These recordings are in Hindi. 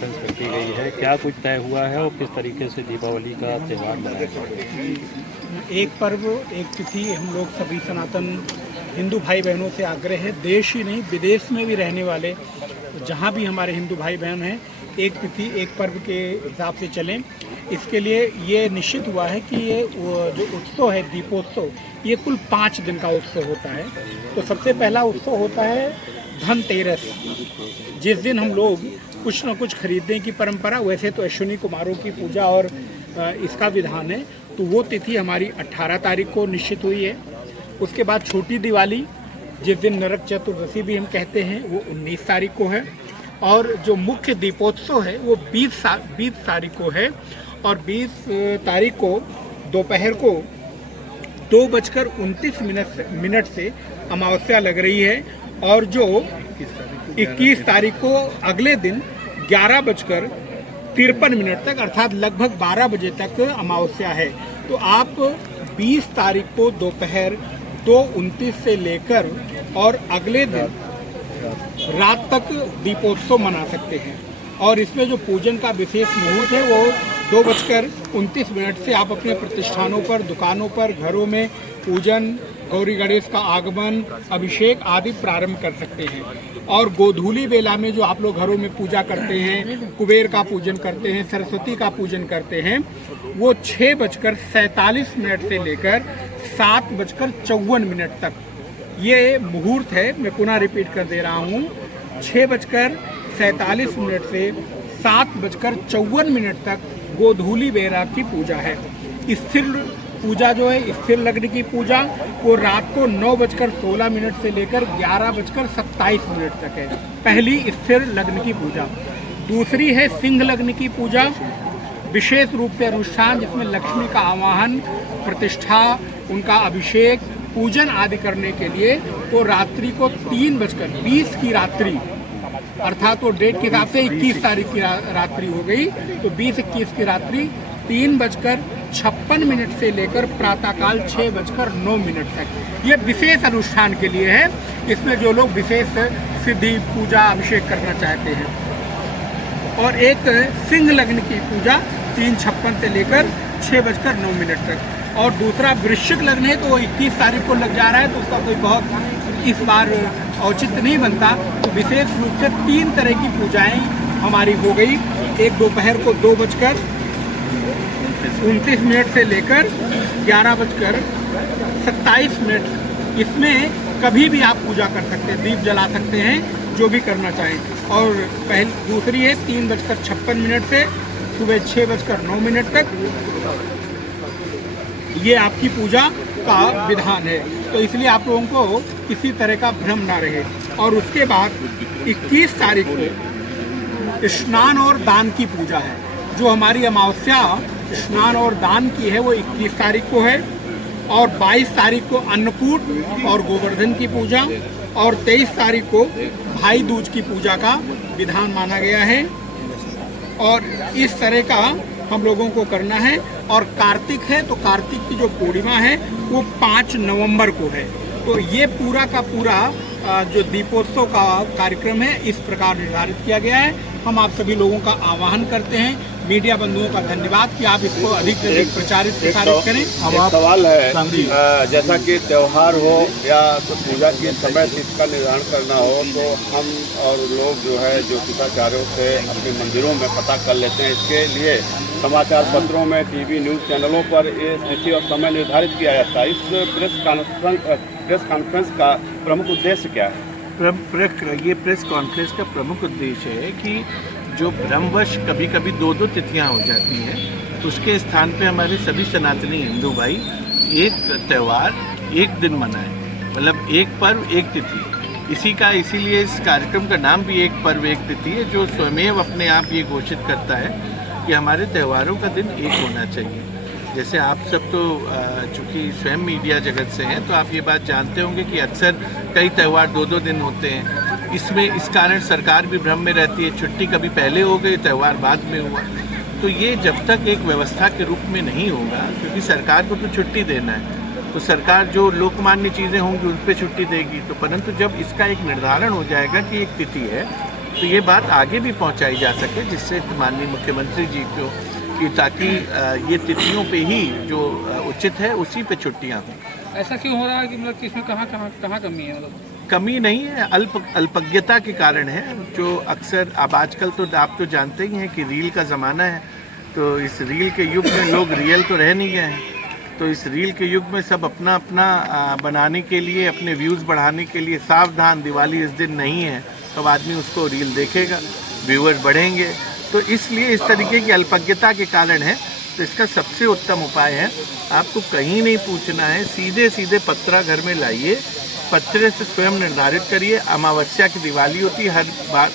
कॉन्फ्रेंस रखी गई है, क्या कुछ तय हुआ है और किस तरीके से दीपावली का त्यौहार मनाया जाएगा? एक पर्व एक तिथि हम लोग सभी सनातन हिंदू भाई बहनों से आग्रह है, देश ही नहीं विदेश में भी रहने वाले जहाँ भी हमारे हिंदू भाई बहन हैं, एक तिथि एक पर्व के हिसाब से चलें। इसके लिए ये निश्चित हुआ है कि ये जो उत्सव है दीपोत्सव, ये कुल 5 दिन का उत्सव होता है। तो सबसे पहला उत्सव होता है धनतेरस, जिस दिन हम लोग कुछ न कुछ खरीदने की परंपरा, वैसे तो अश्विनी कुमारों की पूजा और इसका विधान है, तो वो तिथि हमारी 18 तारीख को निश्चित हुई है। उसके बाद छोटी दिवाली, जिस दिन नरक चतुर्दशी भी हम कहते हैं, वो 19 तारीख को है। और जो मुख्य दीपोत्सव है वो 20 तारीख को है। और 20 तारीख को दोपहर को 2:29 से अमावस्या लग रही है। और जो 21 तारीख को अगले दिन 11:53 तक अर्थात लगभग 12 बजे तक अमावस्या है। तो आप 20 तारीख को दोपहर 2:29 से लेकर और अगले दिन रात तक दीपोत्सव मना सकते हैं। और इसमें जो पूजन का विशेष मुहूर्त है वो 2:29 से आप अपने प्रतिष्ठानों पर, दुकानों पर, घरों में पूजन, गौरी गणेश का आगमन, अभिषेक आदि प्रारंभ कर सकते हैं। और गोधूली बेला में जो आप लोग घरों में पूजा करते हैं, कुबेर का पूजन करते हैं, सरस्वती का पूजन करते हैं, वो 6:47 से लेकर 7:54 तक ये मुहूर्त है। मैं पुनः रिपीट कर दे रहा हूँ, 6:47 से 7:54 तक गोधूली बेरा की पूजा है। स्थिर पूजा जो है, स्थिर लग्न की पूजा, वो रात को 9:16 से लेकर 11:27 तक है, पहली स्थिर लग्न की पूजा। दूसरी है सिंह लग्न की पूजा, विशेष रूप से अनुष्ठान जिसमें लक्ष्मी का आवाहन, प्रतिष्ठा, उनका अभिषेक, पूजन आदि करने के लिए वो रात्रि को 3:20 की रात्रि, अर्थात वो डेट के हिसाब से 21 तारीख की रात्रि हो गई, तो 20-21 की रात्रि 3:56 से लेकर प्रातःकाल 6:09 तक। ये विशेष अनुष्ठान के लिए है, इसमें जो लोग विशेष सिद्धि पूजा अभिषेक करना चाहते हैं। और एक सिंह लग्न की पूजा 3:56 से लेकर 6:09 तक। और दूसरा वृश्चिक लग्न है, तो वो 21 तारीख को लग जा रहा है, तो उसका कोई बहुत इस बार औचित्य नहीं बनता। तो विशेष रूप से 3 तरह की पूजाएं हमारी हो गई। एक दोपहर को 2:29 से लेकर 11:27। इसमें कभी भी आप पूजा कर सकते हैं, दीप जला सकते हैं, जो भी करना चाहें। और दूसरी है 3:56 से सुबह 6:09 तक, ये आपकी पूजा का विधान है। तो इसलिए आप लोगों को किसी तरह का भ्रम ना रहे। और उसके बाद 21 तारीख को स्नान और दान की पूजा है। जो हमारी अमावस्या स्नान और दान की है वो 21 तारीख को है। और 22 तारीख को अन्नकूट और गोवर्धन की पूजा, और 23 तारीख को भाई दूज की पूजा का विधान माना गया है। और इस तरह का हम लोगों को करना है। और कार्तिक है, तो कार्तिक की जो पूर्णिमा है वो 5 नवंबर को है। तो ये पूरा का पूरा जो दीपोत्सव का कार्यक्रम है इस प्रकार निर्धारित किया गया है। हम आप सभी लोगों का आह्वान करते हैं, मीडिया बंधुओं का धन्यवाद कि आप इसको अधिक से अधिक प्रचारित प्रसारित करें। अब सवाल है, जैसा कि त्यौहार हो या तो पूजा की समय तिथि का निर्धारण करना हो, तो हम और लोग जो है ज्योतिषाचार्यों से अपने मंदिरों में पता कर लेते हैं। इसके लिए समाचार पत्रों में, टीवी न्यूज़ चैनलों पर ये तिथि और समय निर्धारित किया जाता है। इस प्रेस कॉन्फ्रेंस का प्रमुख उद्देश्य क्या है? ये प्रेस कॉन्फ्रेंस का प्रमुख उद्देश्य है कि जो भ्रमवश कभी कभी 2-2 तिथियां हो जाती हैं, तो उसके स्थान पे हमारे सभी सनातनी हिंदू भाई एक त्यौहार एक दिन मनाएं, मतलब एक पर्व एक तिथि। इसीलिए इस कार्यक्रम का नाम भी एक पर्व एक तिथि है, जो स्वयं अपने आप ये घोषित करता है कि हमारे त्योहारों का दिन एक होना चाहिए। जैसे आप सब तो चूँकि स्वयं मीडिया जगत से हैं, तो आप ये बात जानते होंगे कि अक्सर कई त्यौहार 2-2 दिन होते हैं। इस कारण सरकार भी भ्रम में रहती है, छुट्टी कभी पहले हो गई, त्यौहार बाद में हुआ। तो ये जब तक एक व्यवस्था के रूप में नहीं होगा, क्योंकि सरकार को तो छुट्टी देना है, तो सरकार जो लोकमान्य चीज़ें होंगी उन पर छुट्टी देगी। तो परंतु जब इसका एक निर्धारण हो जाएगा कि एक तिथि है, तो ये बात आगे भी पहुंचाई जा सके, जिससे माननीय मुख्यमंत्री जी को कि ताकि ये तिथियों पे ही जो उचित है उसी पे छुट्टियां हों। ऐसा क्यों हो रहा है कि मतलब कि इसमें कहाँ कमी है? मतलब कमी नहीं है, अल्पज्ञता के कारण है। जो अक्सर अब आजकल तो आप तो जानते ही हैं कि रील का ज़माना है, तो इस रील के युग में लोग रियल तो रह नहीं गए हैं। तो इस रील के युग में सब अपना अपना बनाने के लिए, अपने व्यूज़ बढ़ाने के लिए सावधान। दिवाली इस दिन नहीं है, तब आदमी उसको रील देखेगा, व्यूअर्स बढ़ेंगे। तो इसलिए इस तरीके की अल्पज्ञता के कारण है। तो इसका सबसे उत्तम उपाय है, आपको कहीं नहीं पूछना है, सीधे सीधे पत्रा घर में लाइए, पत्रे से स्वयं निर्धारित करिए। अमावस्या की दिवाली होती है,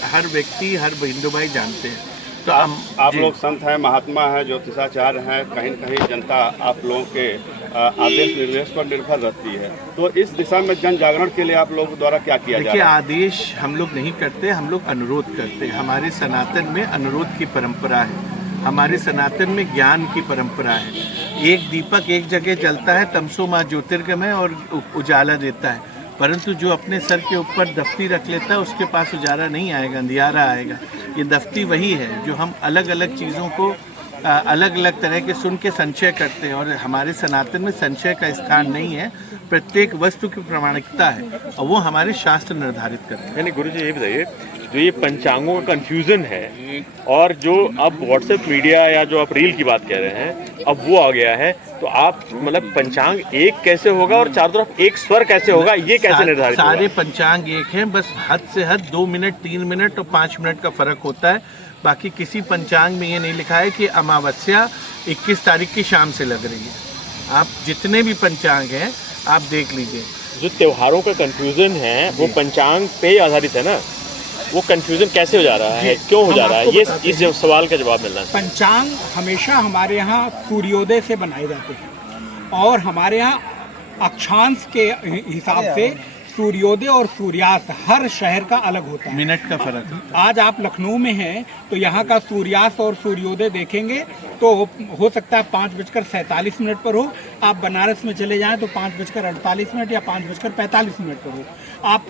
हर व्यक्ति, हर हिंदू भाई जानते हैं। तो आप लोग संत हैं, महात्मा हैं, ज्योतिषाचार्य हैं, कहीं न कहीं जनता आप लोगों के आदेश निर्देश पर निर्भर रहती है। तो इस दिशा में जन जागरण के लिए आप लोगों द्वारा क्या किया जा रहा है? देखिए, आदेश हम लोग नहीं करते, हम लोग अनुरोध करते हैं। हमारे सनातन में अनुरोध की परंपरा है, हमारे सनातन में ज्ञान की परंपरा है। एक दीपक एक जगह जलता है, तमसो माँ ज्योतिर्गमय, और उजाला देता है। परंतु जो अपने सर के ऊपर दफ्ती रख लेता है, उसके पास उजाला नहीं आएगा, अंधियारा आएगा। ये दफ्ती वही है जो हम अलग अलग चीज़ों को अलग अलग तरह के सुन के संचय करते हैं। और हमारे सनातन में संचय का स्थान नहीं है, प्रत्येक वस्तु की प्रामाणिकता है, और वो हमारे शास्त्र निर्धारित करते हैं। यानी गुरुजी ये बताइए, जो ये पंचांगों का कंफ्यूजन है और जो अब व्हाट्सएप मीडिया या जो आप रील की बात कह रहे हैं, अब वो आ गया है, तो आप मतलब पंचांग एक कैसे होगा और चारों तरफ एक स्वर कैसे होगा, ये कैसे निर्धारित होगा? सारे पंचांग एक हैं, बस हद से हद 2 मिनट, 3 मिनट और 5 मिनट का फर्क होता है। बाकी किसी पंचांग में ये नहीं लिखा है कि अमावस्या 21 तारीख की शाम से लग रही है। आप जितने भी पंचांग हैं आप देख लीजिए। जो त्योहारों का कंफ्यूजन है वो पंचांग पे ही आधारित है ना, वो कंफ्यूजन कैसे हो जा रहा है, क्यों हो जा रहा है, ये इस सवाल का जवाब मिलना है। पंचांग हमेशा हमारे यहाँ सूर्योदय से बनाए जाते हैं, और हमारे यहाँ अक्षांश के हिसाब से सूर्योदय और सूर्यास्त हर शहर का अलग होता है, मिनट का फर्क है। आज आप लखनऊ में हैं तो यहाँ का सूर्यास्त और सूर्योदय देखेंगे तो हो सकता है 5:47 पर हो। आप बनारस में चले जाएं तो 5:48 या 5:45 पर हो। आप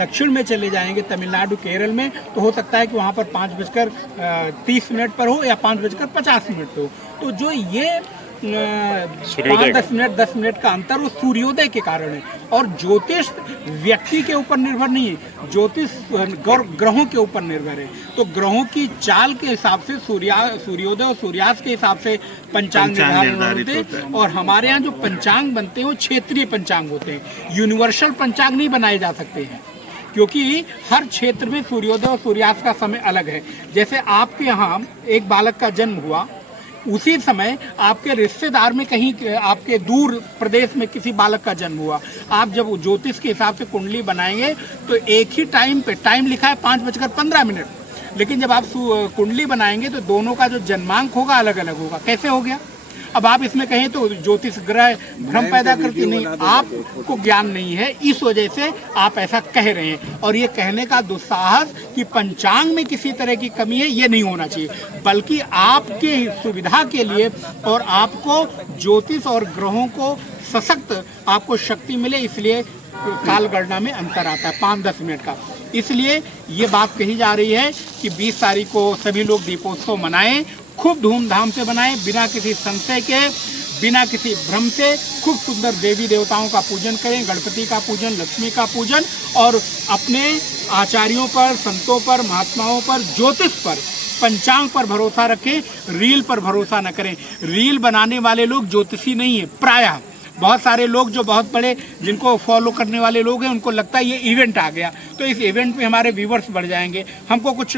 दक्षिण में चले जाएंगे, तमिलनाडु, केरल में, तो हो सकता है कि वहाँ पर 5:30 पर हो या 5:50 पर हो। तो जो ये 5-10 मिनट का अंतर वो सूर्योदय के कारण है। और ज्योतिष व्यक्ति के ऊपर निर्भर नहीं है, ज्योतिष ग्रहों के ऊपर निर्भर है। तो ग्रहों की चाल के हिसाब से सूर्योदय और सूर्यास्त के हिसाब से पंचांग निर्धारित होते हैं। और हमारे यहाँ जो पंचांग बनते हैं वो क्षेत्रीय पंचांग होते हैं, यूनिवर्सल पंचांग नहीं बनाए जा सकते हैं, क्योंकि हर क्षेत्र में सूर्योदय और सूर्यास्त का समय अलग है। जैसे आपके यहाँ एक बालक का जन्म हुआ, उसी समय आपके रिश्तेदार में कहीं आपके दूर प्रदेश में किसी बालक का जन्म हुआ। आप जब ज्योतिष के हिसाब से कुंडली बनाएंगे तो एक ही टाइम पे, टाइम लिखा है 5:15, लेकिन जब आप कुंडली बनाएंगे तो दोनों का जो जन्मांक होगा अलग अलग होगा। कैसे हो गया? अब आप इसमें कहें तो ज्योतिष ग्रह भ्रम पैदा करती नहीं, आपको ज्ञान नहीं है, इस वजह से आप ऐसा कह रहे हैं। और ये कहने का दुस्साहस कि पंचांग में किसी तरह की कमी है, ये नहीं होना चाहिए, बल्कि आपके सुविधा के लिए और आपको ज्योतिष और ग्रहों को सशक्त आपको शक्ति मिले, इसलिए काल गणना में अंतर आता है 5-10 मिनट का। इसलिए ये बात कही जा रही है कि 20 तारीख को सभी लोग दीपोत्सव मनाएं, खूब धूमधाम से बनाएं, बिना किसी संशय के, बिना किसी भ्रम से। खूब सुंदर देवी देवताओं का पूजन करें, गणपति का पूजन, लक्ष्मी का पूजन, और अपने आचार्यों पर, संतों पर, महात्माओं पर, ज्योतिष पर, पंचांग पर भरोसा रखें, रील पर भरोसा न करें। रील बनाने वाले लोग ज्योतिषी नहीं है। प्रायः बहुत सारे लोग जो बहुत बड़े, जिनको फॉलो करने वाले लोग हैं, उनको लगता है ये इवेंट आ गया तो इस इवेंट में हमारे व्यूवर्स बढ़ जाएंगे, हमको कुछ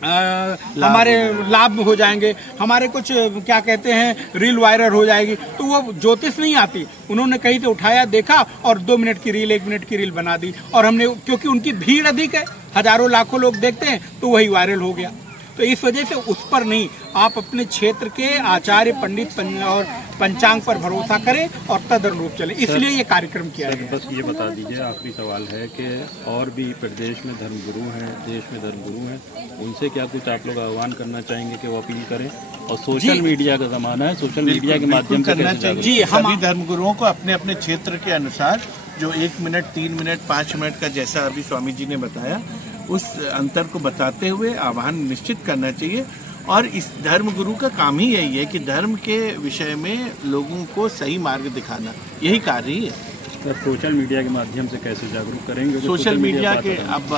हमारे लाभ हो जाएंगे, हमारे कुछ क्या कहते हैं रील वायरल हो जाएगी। तो वो ज्योतिष नहीं आती, उन्होंने कहीं से उठाया, देखा और 2 मिनट की रील, 1 मिनट की रील बना दी, और हमने, क्योंकि उनकी भीड़ अधिक है, हजारों लाखों लोग देखते हैं, तो वही वायरल हो गया। तो इस वजह से उस पर नहीं, आप अपने क्षेत्र के आचार्य, पंडित और पंचांग पर भरोसा करें और तदनुरूप चलें, इसलिए ये कार्यक्रम किया गया। बस ये बता दीजिए, आखिरी सवाल है कि और भी प्रदेश में धर्मगुरु हैं, देश में धर्मगुरु हैं, उनसे क्या कुछ आप लोग आह्वान करना चाहेंगे कि वो अपील करें? और सोशल मीडिया का ज़माना है, सोशल मीडिया के माध्यम से करना चाहिए। जी, सभी धर्मगुरुओं को अपने अपने क्षेत्र के अनुसार जो 1 मिनट, 3 मिनट, 5 मिनट का, जैसा अभी स्वामी जी ने बताया, उस अंतर को बताते हुए आह्वान निश्चित करना चाहिए। और इस धर्म गुरु का काम ही यही है कि धर्म के विषय में लोगों को सही मार्ग दिखाना, यही कार्य ही है। सर सोशल मीडिया के माध्यम से कैसे जागरूक करेंगे? सोशल मीडिया के अब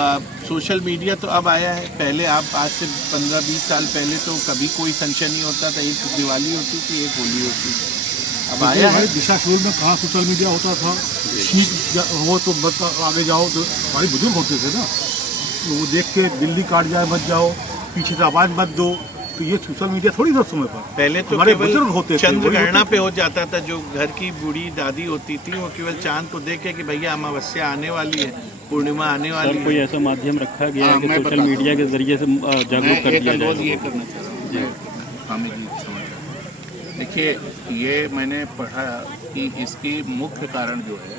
सोशल मीडिया तो अब आया है। पहले आप आज से 15-20 साल पहले तो कभी कोई फंक्शन नहीं होता था, एक दिवाली होती थी, एक होली होती थी। अब आया है। दिशा स्कूल में कहाँ सोशल मीडिया होता था, ठीक हो तो मत आगे जाओ, तो हमारे बुजुर्ग होते थे ना, वो देख के बिल्ली काट जाए मत जाओ, पीछे से आवाज़ मत दो, तो ये सोशल मीडिया थोड़ी ना समय पर। पहले तो हमारे केवल बुजुर्ग होते थे, चंद्रग्रहण पे हो जाता था। जो घर की बूढ़ी दादी होती थी वो केवल चांद को देख के कि भैया अमावस्या आने वाली है, पूर्णिमा आने वाली सर कोई है। ऐसा माध्यम रखा गया है कि सोशल मीडिया के जरिए से जागरूक कर दिया जाए? ये करना चाहिए। देखिए, ये मैंने पढ़ा कि इसकी मुख्य कारण जो है,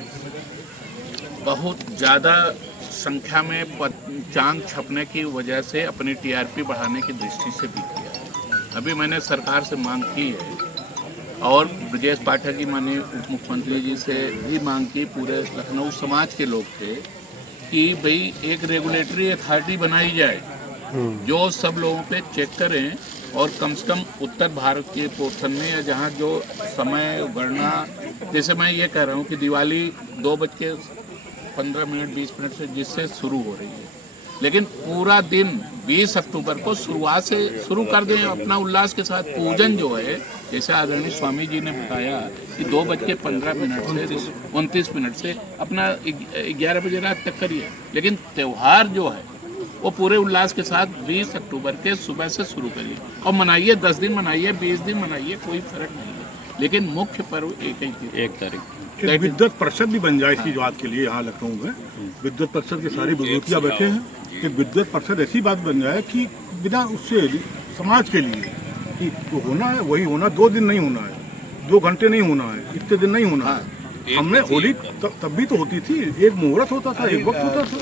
बहुत ज़्यादा संख्या में पंचांग छपने की वजह से अपनी टीआरपी बढ़ाने की दृष्टि से भी किया। अभी मैंने सरकार से मांग की है और ब्रजेश पाठक जी माननीय उप मुख्यमंत्री जी से भी मांग की, पूरे लखनऊ समाज के लोग थे कि भाई एक रेगुलेटरी अथॉरिटी बनाई जाए जो सब लोगों पे चेक करें और कम से कम उत्तर भारत के पोर्शन में या जहाँ जो समय गणना, जैसे मैं ये कह रहा हूँ कि दिवाली 2:15 20 मिनट से जिससे शुरू हो रही है, लेकिन पूरा दिन 20 अक्टूबर को शुरुआत से शुरू कर दें अपना उल्लास के साथ। पूजन जो है, जैसे आदरणीय स्वामी जी ने बताया कि 2:15 से 29 मिनट से अपना 11 बजे रात तक करिए, लेकिन त्यौहार जो है वो पूरे उल्लास के साथ 20 अक्टूबर के सुबह से शुरू करिए और मनाइए। 10 दिन मनाइए, 20 दिन मनाइए, कोई फर्क नहीं है, लेकिन मुख्य पर्व एक ही 1 तारीख। एक विद्युत परिषद भी बन जाए इसकी बात के लिए। यहाँ लखनऊ में विद्युत परिषद के सारी बुजुर्गियाँ बैठे हैं, एक विद्युत परिषद ऐसी बात बन जाए कि बिना उससे समाज के लिए कि तो होना है वही होना, 2 दिन नहीं होना है, 2 घंटे नहीं होना है, इतने दिन नहीं होना है। हमने होली तब भी तो होती थी, एक मुहूर्त होता था, एक वक्त होता था।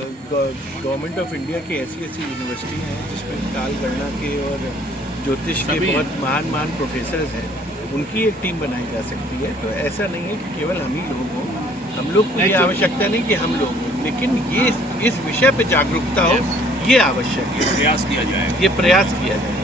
गवर्नमेंट ऑफ इंडिया की ऐसी यूनिवर्सिटी हैं जिसमें काल गणना के और ज्योतिष के बहुत महान प्रोफेसर हैं, उनकी एक टीम बनाई जा सकती है। तो ऐसा नहीं है कि केवल हम ही लोग हों, हम लोग को ये आवश्यकता नहीं कि हम लोग हों, लेकिन ये इस विषय पे जागरूकता हो, ये आवश्यक है, प्रयास किया जाए, ये प्रयास किया जाए।